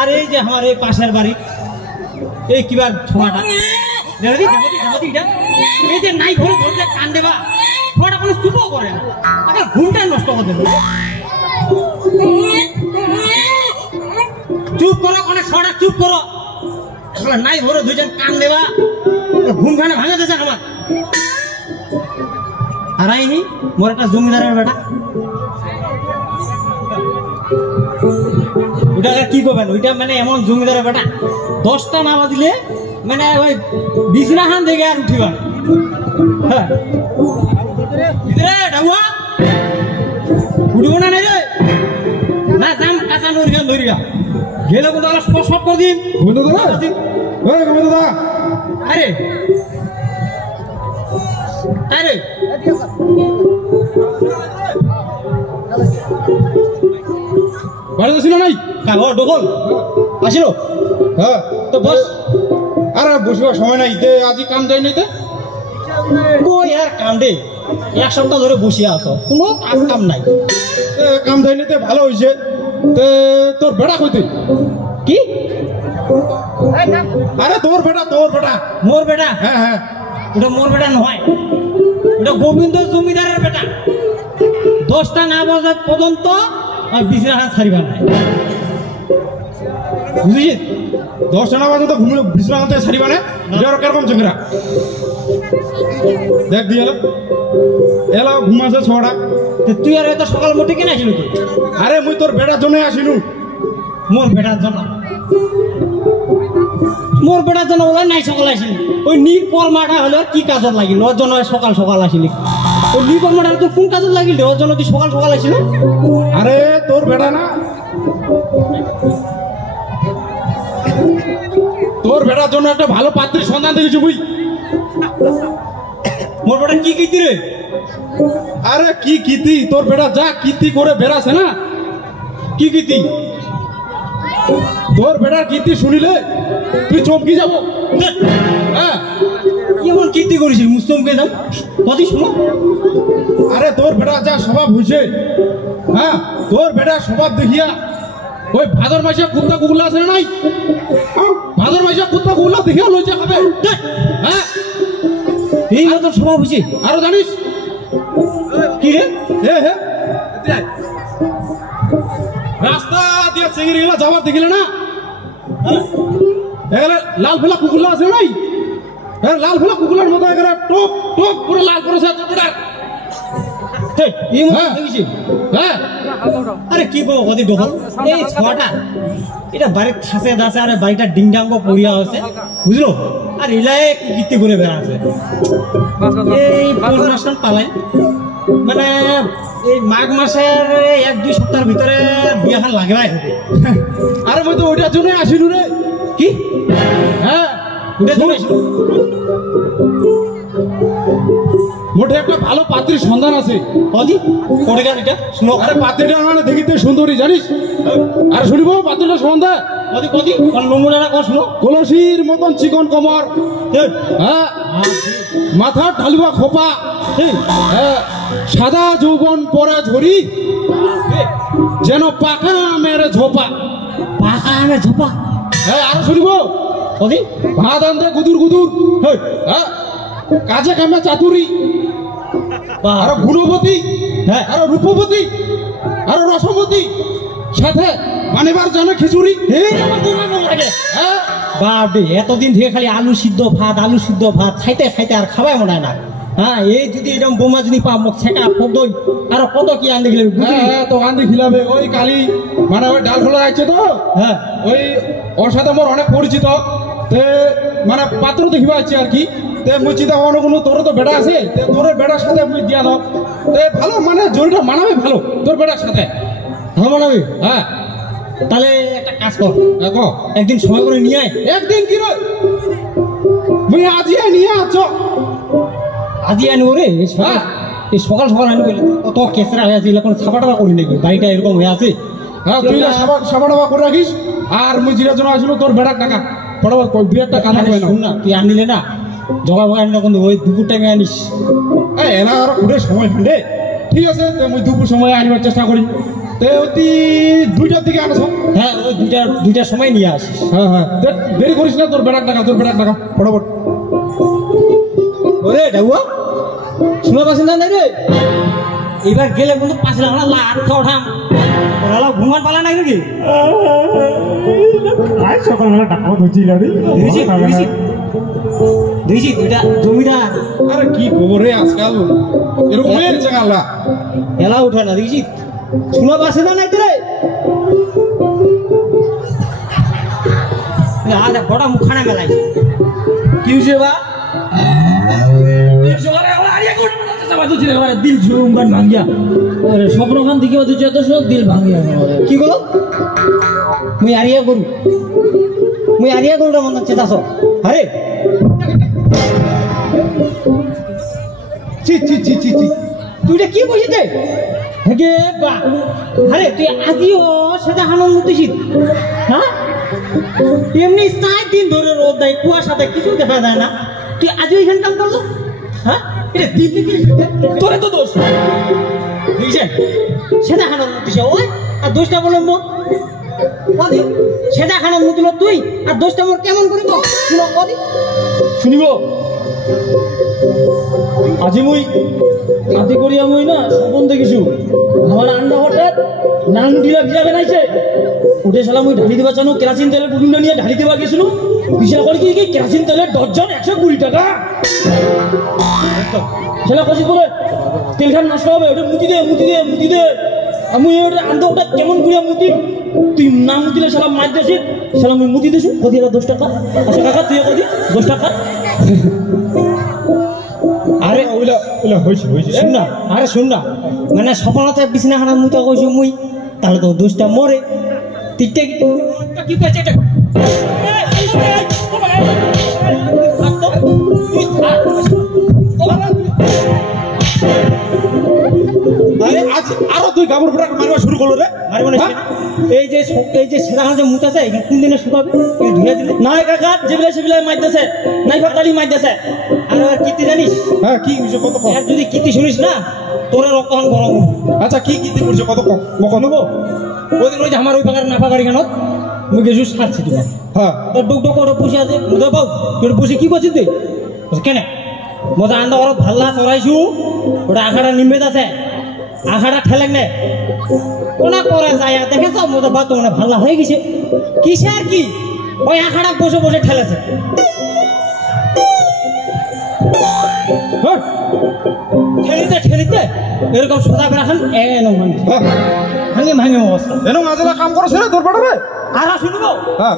আর এই যে আমার এই পাশের বাড়ি এই কিবার ছোঁয়াটা এই যে নাই ঘরে ঘরে কান দেবা ছোঁয়াটা কোনো চুপও করে না আমার ঘুমটা নষ্ট করে দেবে। চুপ করো কোনো ছোঁয়াটা চুপ করো নাই ঘরে দুইজন কান দেবা ঘুমখানে ভাঙা দিয়েছে আমার। আর আইনি মোর একটা জমিদারের বেটা ওইটা কি করবেন ওইটা মানে এমন জমিদারের বেটা 10টা না বাজিলে মানে ওই বিছনাখান থেকে আর উঠিবা উঠিব না নাই রে না যাম কাঁচা নরিগান ধরিয়া গেলে কিন্তু সব করে দিন আরে আরে বাড়িতে ছিল নাই ডোকল আসিল হ্যাঁ তো বস। আরে বসবার সময় নাই তে আজি কাম যাই নাই তে কই আর কামডে এক সপ্তাহ ধরে বসে আছো কোনো কাম নাই কাম যাই নাই তে ভালো হইছে তে তোর বেটা কইতে কি আরে তোর বেটা মোর বেটা হ্যাঁ হ্যাঁ ওটা মোর বেটা নয় ওটা গোবিন্দ জমিদারের বেটা 10টা না বাজা পর্যন্ত বিছানা ছাড়িবা নাই বুঝলি 10টা না বাজে তো ঘুমিয়ে বিশ্রাম আনতে ছাড়িবা না যার কিরকম চোখরা দেখ দিয়ে এলা ঘুমাছে ছড়া তুই আর এত সকাল মোটে কেন আসিল তুই? আরে মুই তোর বেটার জন্য আসিনু মোর বেটার জন্য ওলা নাই সকাল আসিল ওই নীল পরমাটা হলে কি কাজত লাগিল ওর জন্য সকাল সকাল আসিলি ওই নীল পরমাটা তোর কোন কাজত লাগিল ওর জন্য তুই সকাল সকাল আসিল? আরে তোর বেটা না তোর বেটার জন্য একটা ভালো পাত্রের সন্ধান দেখেছি বুঝ মোর বেটা কি কীর্তি রে? আরে কি কীর্তি তোর বেটা যা কীর্তি করে বেড়াছে না কি কীর্তি? তোর বেটার কীর্তি শুনিলে তুই চমকি যাবো। হ্যাঁ কেমন কীর্তি করেছিস মুস্তমকে যাও কদি শোনো। আরে তোর বেটা যা স্বভাব হয়েছে হ্যাঁ তোর বেটার স্বভাব দেখিয়া ওই ভাদর মাসে কুত্তা কুকুলা আছে না নাই ভাদর মাসে কুত্তা কুকুলা দেখিয়া লইছে হবে। হ্যাঁ এই মতন স্বভাব হয়েছে আরো জানিস কি রে? হে রাস্তা দিয়ে চিংড়ি গেলা যাবার দেখিলে না এখানে লাল ফেলা কুকুলা আছে নাই লাল ফেলা কুকুলার মতো এখানে টপ টপ করে লাল করেছে তোর বেটার। হ্যাঁ আরে কি বলবো কদি ডোহল এই ছটা এটা বাড়ির খাসে দাসে আরে বাড়িটা ডিংডাঙ্গ পড়িয়া আছে বুঝলো আর এলাই কীর্তি করে বেড়াচ্ছে এই পৌষ পালাই মানে এই মাঘ মাসের 1-2 সপ্তাহের ভিতরে বিয়াখান লাগবাই হবে। আরে মই তো ওইটার জন্য আসিলু রে। কি? হ্যাঁ ওইটার জন্য আসিলু মোটে একটা ভালো পাত্রীর সন্ধান আছে। কদি কোটে গান এটা শুনো। আরে পাত্রীটা মানে দেখিতে সুন্দরী জানিস আর শুনিব পাত্রীটা সন্ধ্যা কদি কদি নমুনাটা কর শুনো। কলসির মতন চিকন কমর হ্যাঁ মাথা ঢালুয়া খোপা হ্যাঁ সাদা যৌবন পরে ঝরি যেন পাকা আমের ঝোপা। পাকা আমের ঝোপা? হ্যাঁ আরো শুনিব কদি ভাত আনতে গুদুর গুদুর হ্যাঁ কাজে কামে চাতুরি আরো গুণবতী হ্যাঁ আরো রূপবতী আরো রসমতী সাথে মানেবার জানে খিচুড়ি। হ্যাঁ বাপরে এতদিন থেকে খালি আলু সিদ্ধ ভাত খাইতে খাইতে আর খাওয়াই মনে হয় না। হ্যাঁ এই যদি এরকম বোমা যদি পা মুখ ছেঁকা ফোদই আরো কত কি আনতে গেলে হ্যাঁ তো আনতে খিলাবে ওই কালি মানে ওই ডাল খোলা আছে তো হ্যাঁ ওই ওর সাথে মোর অনেক পরিচিত তে মানে পাত্র দেখিবা আছে আর কি তে মুই চিন্তা ভাবনা কোনো তোর তো বেটা আছে তে তোর বেটার সাথে মুই দিয়া দাও তে ভালো মানে জরিটা মানাবে ভালো তোর বেটার সাথে ভালো মানাবে। হ্যাঁ তাহলে একটা কাজ কর দেখো একদিন সময় করে নিয়ে আয়। একদিন কি রে মুই আজি নিয়ে আছো আজি আনবো রে এই সকাল সকাল আনবো কত কেসরা হয়ে আছে এরকম ছাপা টাপা করি নাকি বাড়িটা এরকম হয়ে আছে। হ্যাঁ তুই সাবা টাবা করে রাখিস আর মুই জিরার জন্য আসলো তোর বেটার টাকা ফটাফট বিরাটটা কানা হয় না শুন না তুই আনিলে না জগা বগা আনি না কিন্তু ওই দুপুর টাইমে আনিস। এনা আর উঠে সময় হাঁটে ঠিক আছে মুই দুপুর সময় আনিবার চেষ্টা করি তে অতি 2টার দিকে আনছ। হ্যাঁ ওই দুইটার সময় নিয়ে আসিস। হ্যাঁ হ্যাঁ দেরি করিস না, তোর বেটার টাকা ফটাফট। ওরে ডাউয়া শুনে পাচ্ছেন না রে, এবার গেলে কিন্তু 5 লাখ লাখ উঠাম, ওরা ঘুমান পালা নাই নাকি? সকালবেলা টাকা ধরছিল দেখছি দুইটা জমিদার আরে কি খবর রে আজকাল এরকম হয়েছে আল্লাহ এলা উঠে না, দেখছি শুনে পাচ্ছে না নাই রে? বড় মুখানা মেলাইছে কি হয়েছে বা? দিল ঝুমবান ভাঙ্গিয়া স্বপ্নখান দিকে দিল ভাঙ্গিয়া কি বলো? মুই আরিয়া গরুটা মনে হচ্ছে চাষ। আরে তুইটা কি বলছিস? আরে তুই আজিও সেটা হানন মুতিছিস? হ্যাঁ এমনি 4 দিন ধরে রোদ দেয়, কুয়াশাতে কিছু দেখা যায় না, তুই আজও এখানে কাম করলো? হ্যাঁ এটা দিন তোরে তো দোষ বুঝছেন, সেটা হানন মুতিছে ওই, আর দোষটা বলে মোর সেটা খানা মুতিল তুই, আর দোষটা মোর কেমন করে শুনিব? আজি মুই আদি করিয়া মুই না স্বপন দেখিছু আমার আন্ডা হঠাৎ নাংডিলা ভিজা বেনাইছে, উঠে সালা মুই ঢালি দিবা জানো, কেরাসিন তেলের পুটুনটা নিয়ে ঢালি দিবা গেছিল, বিশাল করে কি কেরাসিন তেলের ডজন 120 টাকা। সেটা কষি বলে তেলখান নষ্ট হবে, ওটা মুতি দে আমি ওটা আন্ডা হঠাৎ কেমন করিয়া মুতি, তুই না মুতিলে সালা মার দিয়েছি, সালা মুই মুতি দিছু, কদি 10 টাকা। আচ্ছা কাকা তুই কদি 10 টাকা। আরে ওইলা হয়েছে শুন না, আরে শুন না, মানে সফলতা বিছনা খানা মুতা কইছো মুই, তাহলে তো দোষটা মরে ঠিকঠাক কি কইছে এটা? আরো তুই কাপড় ফোটা মারবা শুরু করলো রে? মারবো না, এই যে সেটা যে মুতাছে এখানে কোন দিনে শুকাবে? ধুয়ে দিলে না কাকা যেগুলা মাইতেছে নাই ফাটালি মাইতেছে। আর কীর্তি জানিস? হ্যাঁ কি করছে কত কম? আর যদি কীর্তি শুনিস না তোর রক্তহান গরম। আচ্ছা কি কীর্তি করছে কত কম নেবো? ওই দিন ওই যে আমার ওই পাকার নাফা বাড়ি কেন মুই গেছু সারছি তোমার, হ্যাঁ তোর ডুক ডুক ওটা বসে আছে, মজা পাও তোর বসে কি করছিস তুই? কেন মজা আন্দা ওরা ভাল্লা চড়াইছু, ওটা আখাটা নিমেজ আছে, আখাটা ঠেলেক নে ওনা করে যায়, দেখেছ মজা বা তোমার ভাল্লা হয়ে গেছে কিসে আর কি, ওই আখাটা বসে ঠেলেছে। ঠেলিতে এরকম সোজা করে রাখেন ভাঙে অবস্থা এরকম আজলা কাম করছে রে তোর বেটা রে। আর শুনবো? হ্যাঁ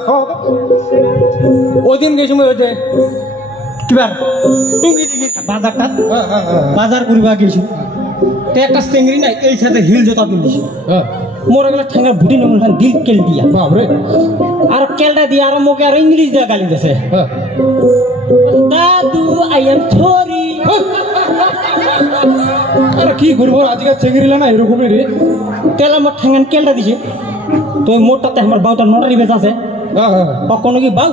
ওই দিন গেছি মুই ওইতে কিবার টুঙ্গি দিকে বাজারটা বাজার করিবা গেছি, তো একটা চেংড়ি নাই এই সাথে হিল জোতা পিন্ধিছি, মোর এগুলো ঠাঙ্গা ভুটি নমন দিল কেল দিয়া বাপরে, আর কেলটা দিয়া আর মোকে আর ইংলিশ দিয়া গালি দিছে, দাদু আই এম সরি। আরে কি করবো আজকাল চেঙ্গিরিলা না এরকমই রে, তেল আমার ঠাঙ্গান কেলটা দিছে, তো ওই মোটটাতে আমার বাউটা নটারি বেচ আছে, কখনো কি বাউ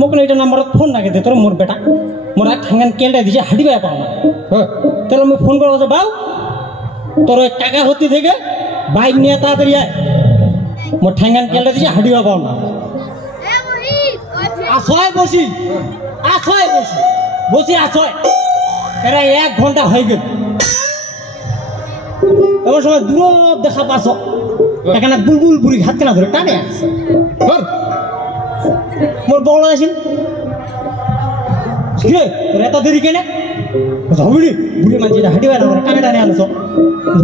মোক এটা নাম্বারত ফোন লাগে দে তোর মোর বেটা, মোর এক ঠাঙ্গান কেলটা দিছে হাঁটি পাই পাও না, তাহলে আমি ফোন করে বাউ তোর ওই টাকা হতে থেকে বাইক নিয়ে তাড়াতাড়ি আয়, মোর ঠাঙ্গান কেলটা দিছে হাঁটি পাও না। আসয় বসি এরা 1 ঘন্টা হয়ে গেল, এমন সময় দূর দেখা পাছ এখানে বুলবুল বুড়ি হাত কেনা ধরে টানে আসছে, মোর বড় আসিল এত দেরি কেনে হবি বুড়ি মানুষ হাঁটি পায় না টানে আনছ,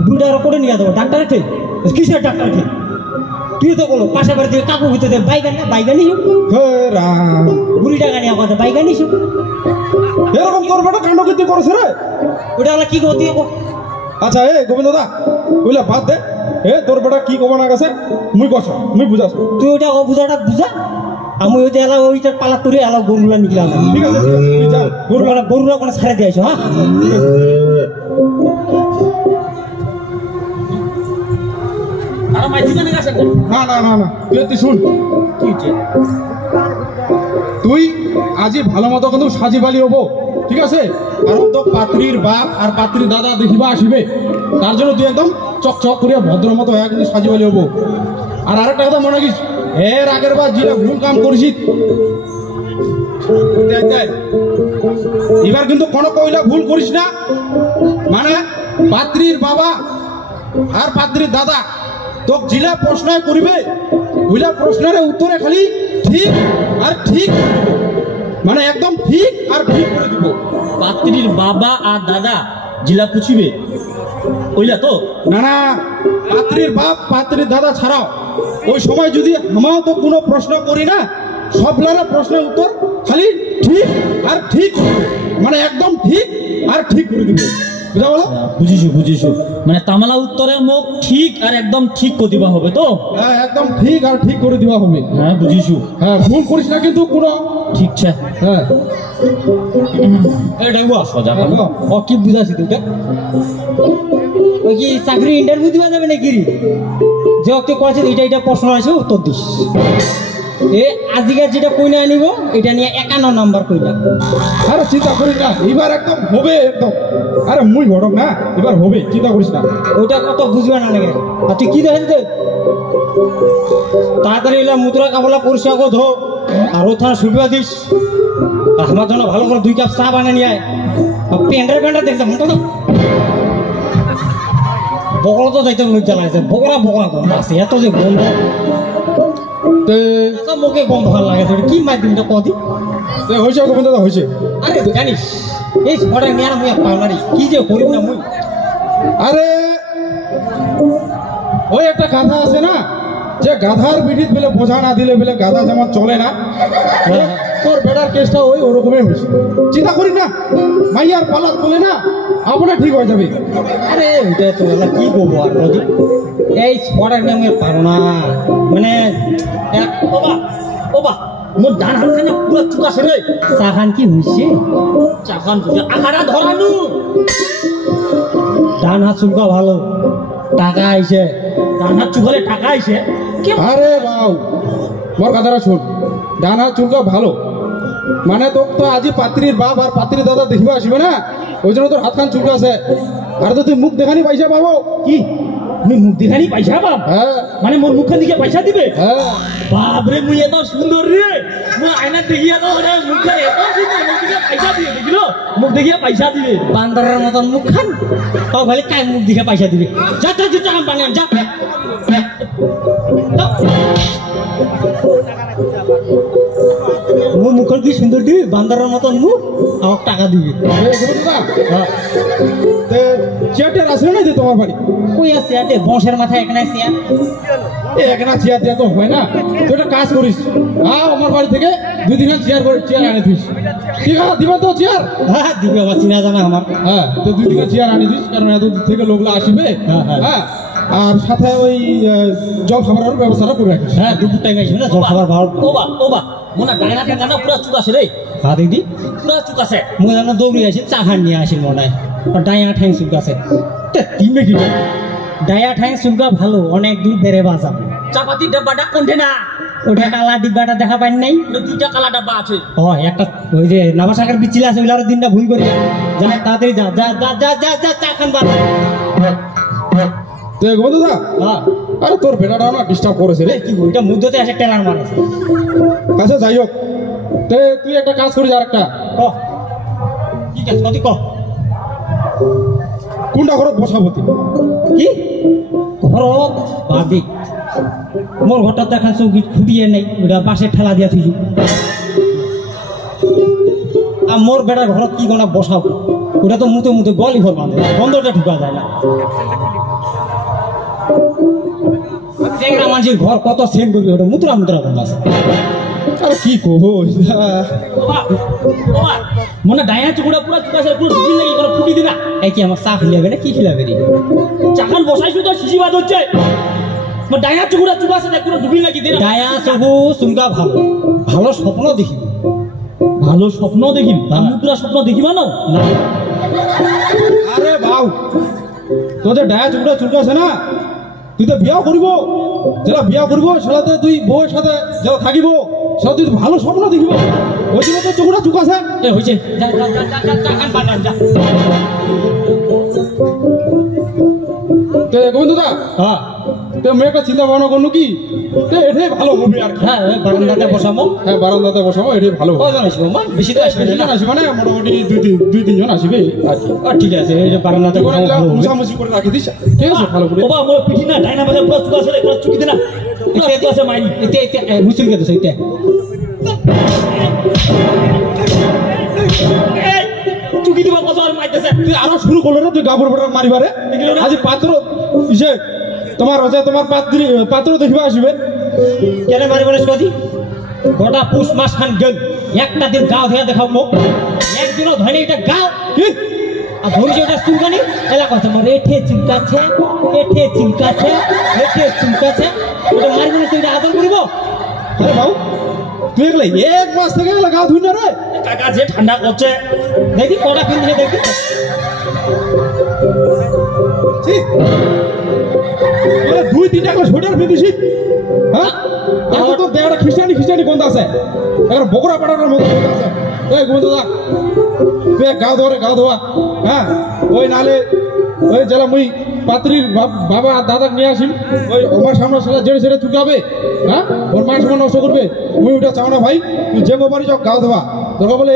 বুড়িটা আরো করে নিয়ে যাবো ডাক্তার ঠিক কিসের ডাক্তার ঠিক, তুই তো বলো পাশে বাড়ি থেকে কাকু ভিতরে বাইক আনিস, বুড়ি টাকা নিয়ে আমাদের বাইক আনিস, এরকম তোর বেটা কাণ্ড কীর্তি করেছে রে, ওটা আমরা কি করতে? আচ্ছা এ গোবিন্দ দা ওইলা বাদ দে, তোর বেটা কি কব না গেছে মুই কছ মুই বুঝাছ, তুই ওইটা বুঝা আমি ওইটা এলাও ওইটার পালা তুলে এলাও গরুলা নিকলাম, ঠিক আছে তুই যা গরুলা কোনো ছাড়ে দিয়েছ। হ্যাঁ না তুই শুন, তুই আজি ভালো মতো কিন্তু সাজি বালি হবো, ঠিক আছে? কারণ তো পাত্রীর বাপ আর পাত্রীর দাদা দেখিবা আসিবে, তার জন্য তুই একদম চকচক করিয়া ভদ্র মতো হয়ে কিন্তু সাজি বলি হবো। আর আরেকটা কথা মনে রাখিস, এর আগের বার যেটা ভুল কাম করেছিস এবার কিন্তু কোনো কইলা ভুল করিস না। মানে পাত্রীর বাবা আর পাত্রীর দাদা তোকে জিলা প্রশ্ন করিবে, ওইলা প্রশ্নের উত্তরে খালি ঠিক আর ঠিক, মানে একদম ঠিক আর ঠিক করে দিব। পাত্রীর বাবা আর দাদা জিলা পুছিবে ওইলা তো? না না, পাত্রীর বাপ পাত্রীর দাদা ছাড়াও ওই সময় যদি আমাও তো কোনো প্রশ্ন করি না, সবলারা প্রশ্নের উত্তর খালি ঠিক আর ঠিক, মানে একদম ঠিক আর ঠিক করে দিব। বুঝা বলো? বুঝিছো মানে তামালা উত্তরে মুখ ঠিক আর একদম ঠিক করে দিবা হবে তো? হ্যাঁ, একদম ঠিক আর ঠিক করে দিবা হবে। হ্যাঁ বুঝিছো। হ্যাঁ, ভুল করিস না কিন্তু কোনো। ঠিক আছে। হ্যাঁ সজা ও কি বুঝাছি তুইটা? ওই কি চাকরি ইন্টারভিউ দিবা যাবে নাকি রে? যে ওকে কয়েছে এটা প্রশ্ন আছে উত্তর দিস। এ আজকে যেটা কইনা আনিব এটা নিয়ে 51 নাম্বার কইনা। আরে চিন্তা করিস না, এবার একদম হবে একদম। আরে মুই ঘটক না, এবার হবে, চিন্তা করিস না। ওইটা কত বুঝবে না নাকি? আর তুই কি দেখে দে তাড়াতাড়ি এলা মুদ্রা কাপড়া পরিষ্কার করে ধো আর ও থানা শুকিয়ে দিস। আর আমার জন্য ভালো করে 2 কাপ চা বানিয়ে নিয়ে আয়। আর পেন্ডার দেখতে মতো তো বকরা তো যাইতে লজ্জা লাগছে। বকরা তো আছে এত যে গন্ধ, মুখে গন্ধ ভালো লাগে। কি মাধ্যম কদি হয়েছে গোবিন্দ দাদা হয়েছে। আরে জানিস এই ছড়া নিয়ে মুই পাওনারি কি যে করি না মুই। আরে ওই একটা গাধা আছে না, যে গাধার পিঠিত বলে বোঝা না দিলে বলে গাধা যেমন চলে না, তোর বেটার কেসটা ওই ওরকমই হয়েছে। চিন্তা করিস না, মাইয়ার পালাত বলে না আপনার ঠিক হয়ে যাবে। আরে ওইটা তো কি করবো আর কদি এই ছড়া নিয়ে আমি পারো না। মানে ওবা মোর ডান হাত না পুরো চুকাছে রে। চাখান কি হইছে? চাখান বুঝে আখাড়া ধরানু। ডান হাত চুলকা ভালো, টাকা আইছে। ডান হাত চুকালে টাকা আইছে? আরে বাউ, মোর কথাটা শুন, ডান হাত চুলকা ভালো মানে তোর তো আজি পাত্রীর বাপ আর পাত্রীর দাদা দেখিবা আসবে না, ওই জন্য তোর হাত খান চুলকা আছে। আর তো তুই মুখ দেখানি পয়সা পাবো কি? মুই মুখ দেখানি পয়সা পাব? হ্যাঁ মানে মোর মুখের দিকে পয়সা দিবে? হ্যাঁ। বাপরে মুই এত সুন্দর রে, মুই আয়না দেখিয়া তো মানে মুখে এত সুন্দর, মুখ দিকে পয়সা দিবে দেখিলো? মুখ দেখিয়া পয়সা দিবে। বান্দরের মতন মুখ খান তাও খালি কাই মুখ দিকে পয়সা দিবে। যা যা যা টাকা বানিয়ে যা। মুখ মুখের কি সুন্দর দিবি, বান্দরের মতন মুখ, আমাকে টাকা দিবি। চেয়ারটা আসলে না যে তোমার বাড়ি কই আছে আতে বংশের মাথায় এখানে চেয়ার? এখানে চেয়ার দেওয়া তো হয় না, তুই একটা কাজ করিস, আমার বাড়ি থেকে 2 দিন চেয়ার আনে দিস। ঠিক আছে, দিবা তো চেয়ার? হ্যাঁ দিবে, আমার চিনা জানা আমার। হ্যাঁ, তো 2 দিন চেয়ার আনে দিস, কারণ এত দূর থেকে লোকগুলো আসবে। হ্যাঁ, আর সাথে ওই জল খাবারের ব্যবস্থাটা করে রাখিস। হ্যাঁ, দুপুর টাইম আসবে না, জল খাবার ভালো। ওবা মোনা ডায়না ঠেঙ্গানা পুরা চুকাছে রে। হ্যাঁ দিদি, পুরা চুকাছে। মুই জানো দৌড়ি আসি চা খান নিয়ে আসি মনে হয়। আর ডায়া ঠ্যাং চুলকা আছে তিনবে কি? ডায়া ঠ্যাং চুলকা ভালো, অনেক দূর বেড়ে বাজাব। চাপাতি ডাব্বাটা কোনঠে না? ওটা কালা ডিব্বাটা দেখা পাই নাই? 2টা কালা ডাব্বা আছে। ও একটা ওই যে নাবা শাকের বিচিল আছে, ওইলার দিনটা ভুল করি। যা তাড়াতাড়ি যা যা যা যা যা যা চা খান বাদ। তো বন্ধু দা, হ্যাঁ আরে তোর বেটাটা না ডিস্টার্ব করেছে রে। কি ওইটা মুদ্রতে আসে টেলার মানুষ। আচ্ছা যাই হোক, তুই একটা কাজ করিস, আর একটা ক কি কাজ কতি ক? কোনটা ঘরত বসাবতি? কি ঘরত ভাবি মোর ঘরটা দেখান চৌকি ফুটিয়ে নেই, ওটা পাশে ঠেলা দিয়া থুইছি। আর মোর বেটার ঘরত কি কোনা বসাবো? ওটা তো মুতে মুতে গলি ঘর বাঁধে, বন্ধটা ঢুকা যায় না। চেংড়া মানুষের ঘর কত সেম করবি, ওটা মুতরা মুতরা বন্ধ আছে। আরে কি কবো, মনে ডায়না চুকুড়া পুরা চুকাছে, পুরো সুজি লাগি করে ফুটি দিনা। এই কি আমার চা খিলাবে না কি খিলাবে রে? চাখান বসাইছো তো শিশি বাদ হচ্ছে। ডায়না চুকুড়া চুকাছে না পুরো ডুবি লাগি দিনা। ডায়া চকু চুলকা ভালো, ভালো স্বপ্ন দেখিব। ভালো স্বপ্ন দেখিম? আমি পুরা স্বপ্ন দেখিবা না? আরে বাউ, তোদের ডায়া চুকটা চুলকাছে না, তুই তো বিয়া করিব, যেটা বিয়া করিব সেটাতে তুই বউয়ের সাথে যেটা থাকিব সেটা তুই ভালো স্বপ্ন দেখিব। ওই জন্য তো চুকটা চুকাছে। এ হয়েছে, যা যা যা যা চা খান বানান যা। গোবিন্দ দা হ্যাঁ তো আমি একটা চিন্তা ভাবনা করলো কি এটাই ভালো হবে আর কি। হ্যাঁ বারান্দাতে বসাবো। হ্যাঁ বারান্দাতে বসাবো, এটাই ভালো হবে। কজন আসবো মা? বেশি তো আসবে না। আসবে মানে মোটামুটি দুই তিনজন আসবে আর কি। ঠিক আছে, এই যে বারান্দাতে বসাবো ভালো হবে। মুছামুছি করে রাখি দিস, ঠিক আছে? ভালো করে ও বাবা মোর পিঠি না ডাইনা বাজা পুরো চুকা আছে পুরো চুকি দেনা এতে আছে মাইরি এতে মুসিল কে তো সেইতে চুকি দিবা কত আর মাইতেছে তুই আরো শুরু করলো না তুই গাবর বড় মারিবারে। আজ পাত্র ইসে তোমার রাজা তোমার পাত্র দেখিবা আসবে। কেন মারি বলে সদি গোটা পুষ মাস খান গেল একটা দিন গাও ধরে দেখাও মুখ একদিনও ধরে এটা গাও কি আর ধরেছে ওটা চুলকানি এলাকা তোমার এঠে চুলকাছে এঠে চুলকাছে এঠে চুলকাছে ওটা মারি বলে তুই এটা আদর করিব। আরে বাবু তুই এগুলো এক মাস থেকে এগুলো গা ধুই না রে। কাকা যে ঠান্ডা করছে দেখি কটা পিন্ধে দেখি দুই তিনটা করে সোয়েটার পিঁধেছি। হ্যাঁ এখন তো দেহটা খ্রিস্টানি গন্ধ আছে, এখন বকরা পাড়ানোর মতো গন্ধ আছে। ওই গন্ধ দা তুই গাও ধোয়া হ্যাঁ ওই নালে ওই জেলা মুই পাত্রীর বাবা আর দাদা নিয়ে আসিম। ওই আমার সামনে সালা জেড়ে ছেড়ে চুকাবে, হ্যাঁ ওর মান সম্মান নষ্ট করবে। মুই ওটা চাও না ভাই, তুই যে বাড়ি যাও গাও ধোয়া তোকে বলে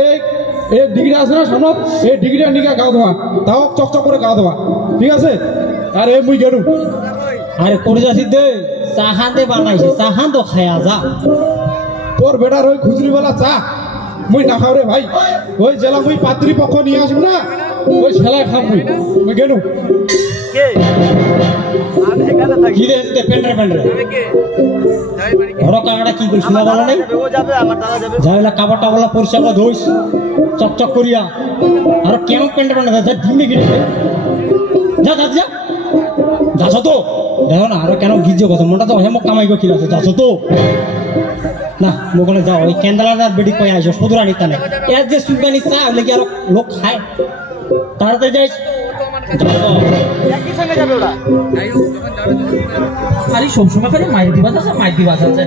এই ডিগ্রি আছে না সামনে এই ডিগ্রিটা নিকা গাও ধোয়া, তাও চকচক করে গাও ধোয়া, ঠিক আছে? আর এই মুই গেলু আরে করে যাচ্ছি দে চাহান দে বানাইছে চাহান তো খায়া যা তোর বেটার ওই খুচরিওয়ালা চা মুই না খাও রে ভাই। ওই জেলা মুই পাত্রী পক্ষ নিয়ে আসবো না, ওই ছেলায় খাম মুই গেলু। কি রে পেন্ডারে ঘর কাকাটা কি করিস না বলো নাই যাইলা কাপড় টাবলা পরিষ্কার করে ধুইস চকচক করিয়া আর কেন পেন্ডার যা ঢিমে গিয়ে যা যা যা যাচ্ছ তো দেখো না আরো কেন গিজে কথা মনটা তো হেমক কামাই গো কিনা যাচ্ছ তো না মোকানে যাও ওই ক্যান্ডেলার বেডি কয়ে আসো সদুরা নিতে নেই এর যে সুগানি চা হলে কি আরো লোক খায় তাড়াতাড়ি যাইস খালি সবসময় খালি মাইর দিবা আছে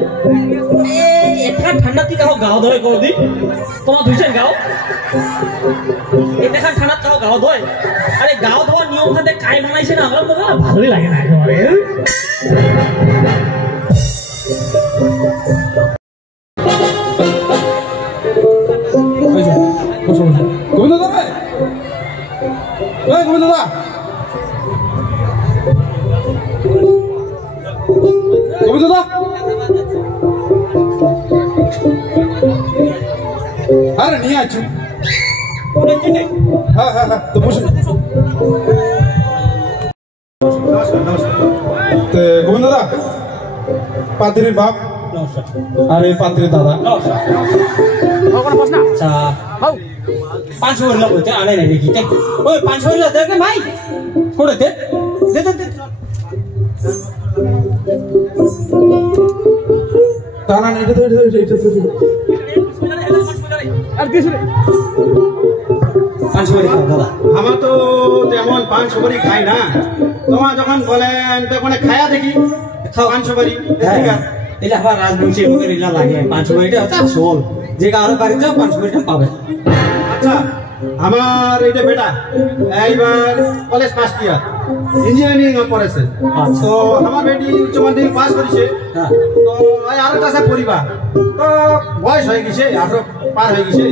এটা ঠান্ডা থেকে গাও ধরে কোনদিন তোমার ধুইছেন গাও এটা ঠান্ডা তাও গাও ধয়। আরে গাও ধোয়ার নিয়ম সাথে কাই বানাইছে না আমার মনে ভালোই লাগে না একেবারে। গোবিন্দ দা গোবিন্দ দা গোবিন্দ দা আরে নিয়ে আছো। হ্যাঁ হ্যাঁ হ্যাঁ তো বসে গোবিন্দ দা পাত্রীর বাপ আর এই পাত্রীর দাদা। আচ্ছা 500 হইলো কইতে আনে নাই দেখি ওই 500 হইলো দেখে ভাই কোড়েতে দে দে দে টানা এটা তো আর কিছু রে 500 হইলো দাদা আমার তো তেমন 500 বাড়ি খাই না, তোমার যখন বলেন তখন খায়া দেখি খাও 500 বাড়ি। এটা আবার রাজবংশীর লোকের ইলা লাগে 500 বাড়িটা আছে আসল যে কারো বাড়ি যাও 500 বাড়িটা পাবে। আচ্ছা আমার এইটা বেটা এইবার কলেজ পাস কিয়া ইঞ্জিনিয়ারিং পড়েছে, তো আমার বেটি উচ্চ মাধ্যমিক পাস করেছে, হ্যাঁ তো আরো কাছে পড়িবা তো বয়স হয়ে গেছে 18 পার হয়ে গেছে,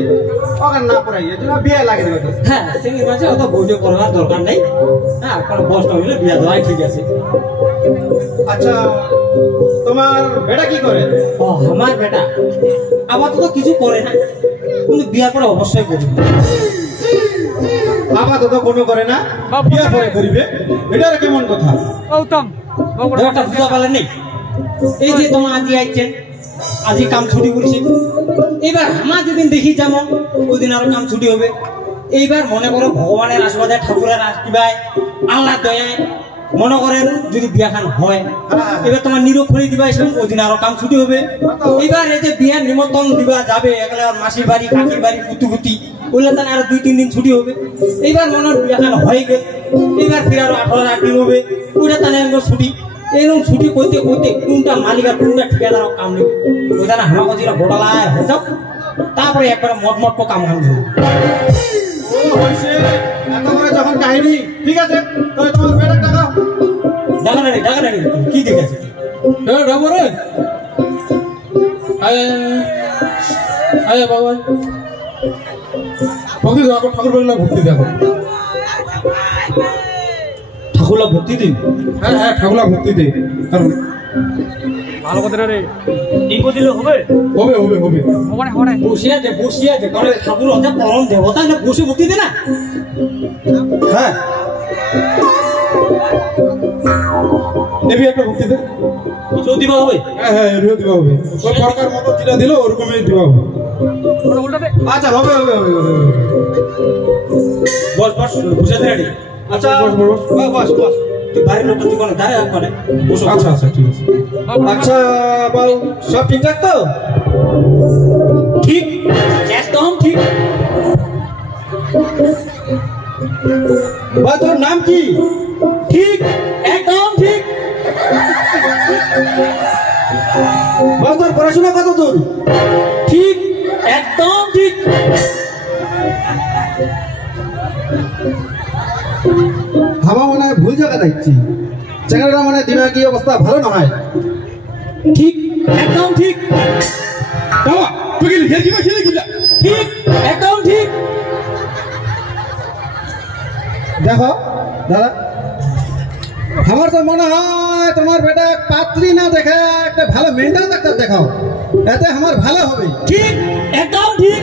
ওখানে না পড়াই এজন্য বিয়ে লাগে না। হ্যাঁ সিঙ্গেল মাঝে অত বইতে পড়ার দরকার নাই, হ্যাঁ কোনো বয়স হইলে বিয়া দেওয়াই ঠিক আছে। আচ্ছা তোমার বেটা কি করে? ও আমার বেটা আপাতত কিছু করে না কিন্তু বিয়া করে অবশ্যই করবে। আপাতত কোনো করে না, বিয়ে পরে করিবে, এটার কেমন কথা? ব্যাপারটা বুঝা পারলেন নেই? এই যে তোমার আজি আইছেন আজি কাম ছুটি করেছি, এবার আমার যেদিন দেখি যেমন ওই দিন আরো কাম ছুটি হবে। এইবার মনে করো ভগবানের আশীর্বাদে ঠাকুরের আশীর্বাদ আল্লাহ দয়ায় মনে করেন যদি বিয়াখান হয় এবার তোমার নিরক্ষণী দিবা এসে ওই দিন আরো কাম ছুটি হবে। এবার এই যে বিয়ার নিমন্ত্রণ দিবা যাবে একলা মাসির বাড়ি কাকির বাড়ি কুতুকুতি ওইগুলো তাহলে আরো 2-3 দিন ছুটি হবে। এইবার মনে হয় বিয়াখান হয়ে গেল, এইবার ফির আরো 18 দিন হবে, ওইটা তাহলে আমার ছুটি। এরকম ছুটি করতে করতে কোনটা মালিক আর কোনটা ঠিকাদার কাম নেই ওইটা না হামা কজিরা ঘোটালায় হয়ে যাও, তারপরে একবারে মট কাম কাম ও হইছে এত করে যখন কাহিনী ঠিক আছে, তাহলে তোমার বেটা টাকা ডাকা কি দেখেছে এ ডাবরে আয় বাবা ভক্তি দেখো ঠাকুর বললে ভক্তি দেখো ঠাকুরলা ভক্তি দিন হ্যাঁ ঠাকুরলা ভক্তি দে কারণ ভালো কথা রে এই দিলে হবে হবে হবে হবে বসিয়া দে কারণ ঠাকুর হতে পরম দেবতা না বসে ভক্তি দে না হ্যাঁ নেবি একটা ভক্তি দে এটাও দিবা হবে হ্যাঁ এটাও দিবা হবে ওই সরকার মতো যেটা দিল ওরকমই দিবা হবে আচ্ছা হবে হবে হবে হবে। বস বুঝে দে রেডি আচ্ছা বস, বস, বস। বস বস তুই বাড়ির লোকটা তুই কোনো দাঁড়ায় করে বসো আচ্ছা আচ্ছা ঠিক আছে আচ্ছা বাবু সব ঠিকঠাক তো ঠিক একদম ঠিক বা তোর নাম কি ঠিক একদম ঠিক বা তোর পড়াশোনা কত দূর ঠিক একদম ঠিক আমার মনে হয় ভুল জায়গা দেখছি চ্যাংড়াটা মানে দিমাগি অবস্থা ভালো নয় ঠিক একদম ঠিক বাবা তুই কি লিখে দিবা খেলে কিলা ঠিক একদম ঠিক দেখো দাদা আমার তো মনে হয় তোমার বেটা পাত্রী না দেখে একটা ভালো মেন্টাল ডাক্তার দেখাও এতে আমার ভালো হবে ঠিক একদম ঠিক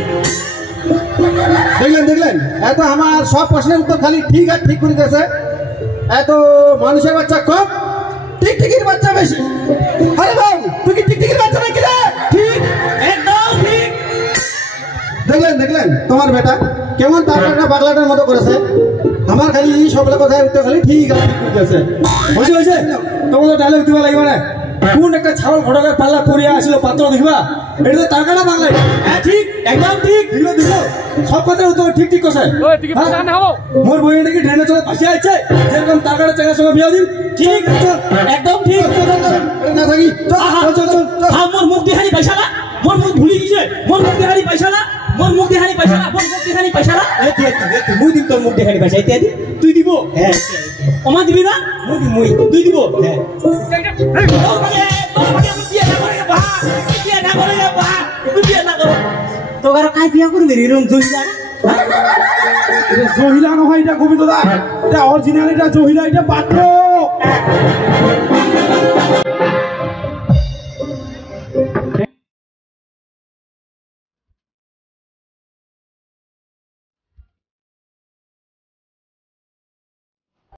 দেখলেন এত আমার সব প্রশ্নের উত্তর খালি ঠিক আর ঠিক করে দিয়েছে এত মানুষের বাচ্চা কম টিকটিকির বাচ্চা বেশি আরে বাবু তুই কি টিকটিকির বাচ্চা নাকি রে ঠিক একদম ঠিক দেখলেন তোমার বেটা কেমন তার একটা পাগলাটার মতো করেছে আমার খালি সকলে কথায় উত্তর খালি ঠিক আছে ঠিক করতেছে হয়েছে তোমার তো ডায়লগ দিবা লাগবে না কোন একটা ছাগল ঘটকের পাল্লা পড়িয়া আসলো পাত্র দেখবা এটা তো তার কাটা বাংলায় হ্যাঁ ঠিক একদম ঠিক দিল সব কথার উত্তর ঠিক ঠিক করছে মোর বই নাকি ড্রেনে চলে পাশে আছে যেরকম তার কাটা চেঙ্গার সঙ্গে বিয়া দিন ঠিক একদম ঠিক না থাকি চল হ্যাঁ মোর মুখ দিহানি পয়সা না মোর মুখ ভুলি গেছে মোর মুখ দিহানি পয়সা না মোর মুখ দিহানি পয়সা না মোর মুখ দিহানি পয়সা না মুই দিন তোর মুখ দেখানি পাইছে ইত্যাদি তুই দিব হ্যাঁ ওমা দিবি না মুই তুই দিব হ্যাঁ তোর মানে আমি বিয়ে না করে বাহ বিয়ে না করে বাহ তুই বিয়ে না করো তোর কাজ বিয়া করবি এরকম জহিলা জহিলা নহয় এটা গোবিন্দ দা এটা অরিজিনাল এটা জহিলা এটা পাত্র